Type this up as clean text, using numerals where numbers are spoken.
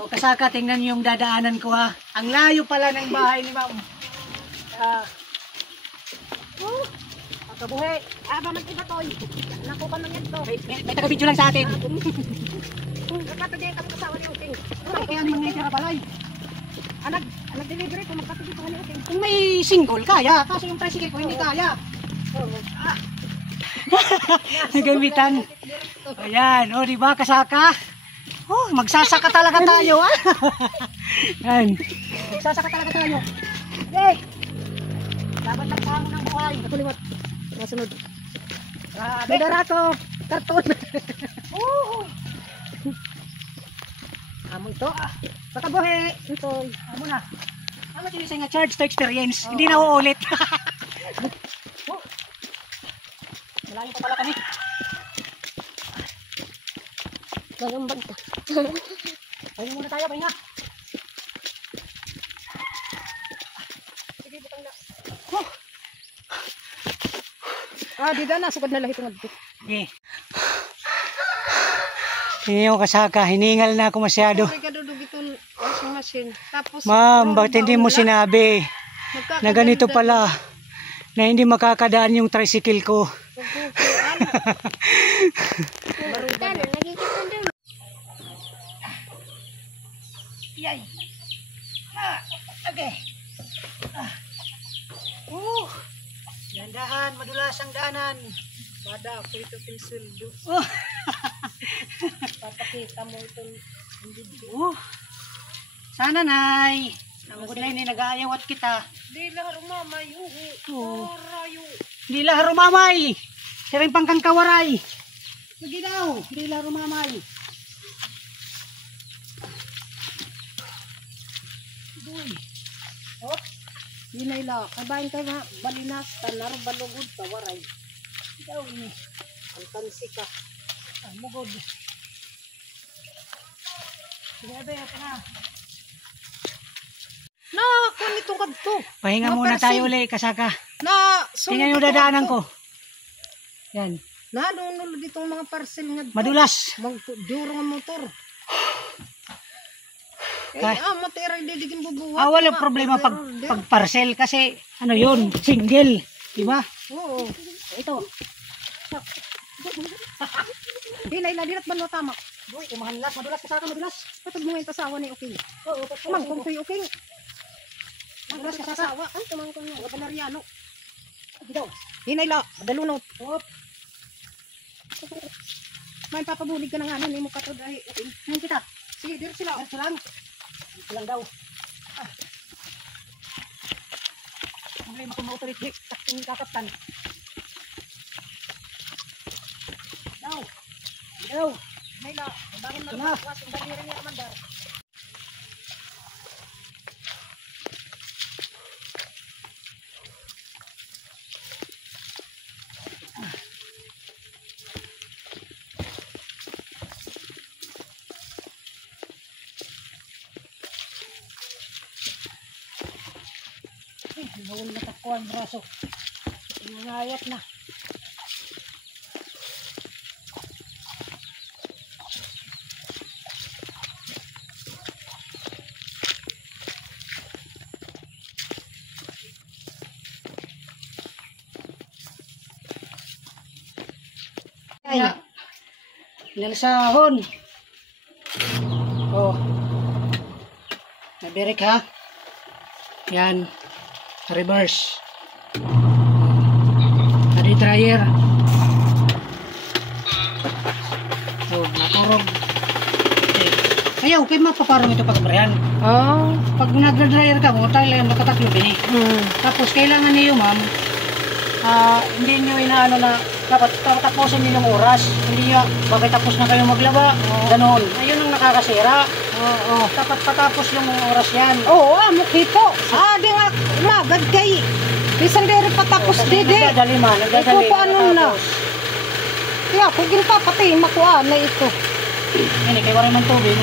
O, kasaka, tingnan yung dadaanan ko ha. Ang layo pala ng bahay ni ma'am. Pagkabuhi. Ba mag-iba to? Naku pa man yan to. May taga-video lang sa atin. Nagkatagay kami kasawa ni Uting. Kaya naman ngayon ka balay. Nag-delivery ko, magkatagay ko ni Uting. Kung may single, kaya. Kasi yung tricycle ko hindi kaya. Nagamitan. Ayan, o diba kasaka? Oh, magsasaka talaga tayo ha. Ayan. Magsasaka talaga tayo. Okay. Laban lang sa ng buhay. Kapuliwat. Masunod. May darato. Karton. Amo ito. Pakabuhi. Ito. Amo na. Ano din nga charge to experience. Hindi na uulit. Malayo pa pala kami. Magambag ta. Pahinga muna tayo, pahinga. Sige, butang na. Di na, sugad na lahi itong adto. Okay. Tingnan yung kasaka, hiningal na ako masyado. Ma'am, bakit hindi mo sinabi na ganito pala, na hindi makakadaan yung tricycle ko? Yay! Okay. Dandahan, madulas ang daanan. Bada, ako ito pinsuldo. Papakita mo itong Sana nay. Ang good line nag-aayawat kita. Di lahar umamay. Rayo. Di lahar umamay. Siring pangkang kawaray. Sige daw. Di lahar umamay. Di na ila. Kabayin tayo nga. Balinas. Tanar, balugod, kawaray. Daw ini. Ang kansi ka. Mugod. Sige ba na. Na, kung itong kadto. Pahinga muna tayo ulit, kasaka. Na, Tingnan yung dadaanan ko. Yan. Na, doon ditong mga parcel nga. Madulas. Magduro nga motor. Matera didigin bubuhat. Wala problema pag parcel kasi ano yun, single. Diba? Oo. Ito. Di na iladinat ba no tama? Uy, madulas, kasaka madulas. Patag mo yung tasawa ni Uking. Oo, Kumang kung to'y Uking. madulas kasaka. Tasawa. Ay, tumang ko niya. Wabanariano. Dito. Di na ila. Dalunot. May papabulig ka na nga nun. Mo katod ay Uking. Ngayon kita. Sige, dito sila. Ito lang. Ito lang daw. Hindi makumautorit. Takting kakaptan. Daw. Daw. May ila. Bangon na Ito na. lumakas. Ang daliri niya Amanda. Nawala na tako ang braso. Nangayat na. Ay, nalasahon. Oh. Nabirik ha. Yan. Reverse. Tadi dryer. Oh, naturog. Okay. Ayaw, kay mapaparong ito pagkabrihan. Oh. Pag nag-dryer ka, kung tayo lang nakataklo din eh. Tapos kailangan niyo ma'am, hindi niyo inaano na dapat tapusin niyo yung oras. Hindi niyo, bakit tapos na kayo maglaba? Ganon. Ayun ang nakakasira. Oo. Dapat patapos yung oras yan. Oo, mukito. Di nga, magad kay. Bisan dere patapos dede. Nagdadali man, nagdadali. Ito paano na? Kaya, kung ginpa, pati makuha na ito. Ini, kay waray man tubig.